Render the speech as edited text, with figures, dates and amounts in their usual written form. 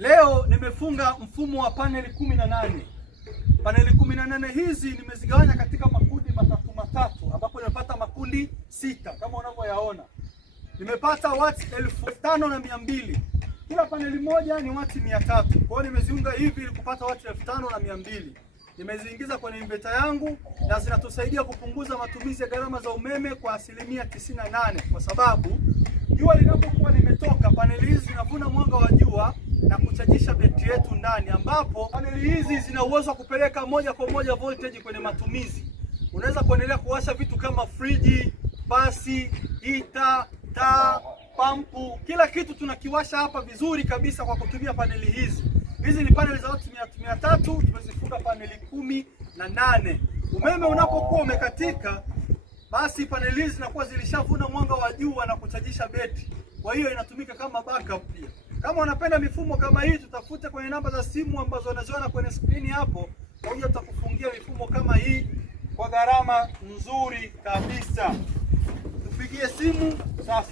Leo nimefunga mfumo wa paneli 18. Paneli 18 hizi nimezigawanya katika makundi matatu ambapo nimepata makundi 6 kama unavyoyaona. Nimepata watts 5200. Kila paneli moja ni watts 300. Kwa hiyo nimeziunga hivi ili kupata watts 5200. Nimeziingiza kwenye inverter yangu na zinatusaidia kupunguza matumizi ya gharama za umeme kwa 98%, kwa sababu jua linapokuwa limetoka, paneli hizi zinavuna mwanga wa jua na kuchajisha betri yetu ndani, ambapo paneli hizi zina uwezo wa kupeleka moja kwa moja voltage kwenye matumizi. Unaweza kuendelea kuwasha vitu kama friji, basi, hita, taa, pampu, kila kitu tunakiwasha hapa vizuri kabisa kwa kutumia paneli hizi. Hizi ni paneli za watts 300, tumezifunga paneli 18. Umeme unapokuwa umekatika, basi paneli hizi zinakuwa zilishavuna mwanga wa jua na kuchajisha betri. Kwa hiyo inatumika kama backup pia. Kama unapenda mifumo kama hii, tutafute kwenye namba za simu ambazo unaziona kwenye skrini hapo. Kwa hiyo tutakufungia mifumo kama hii kwa gharama nzuri kabisa. Tupigie simu sasa.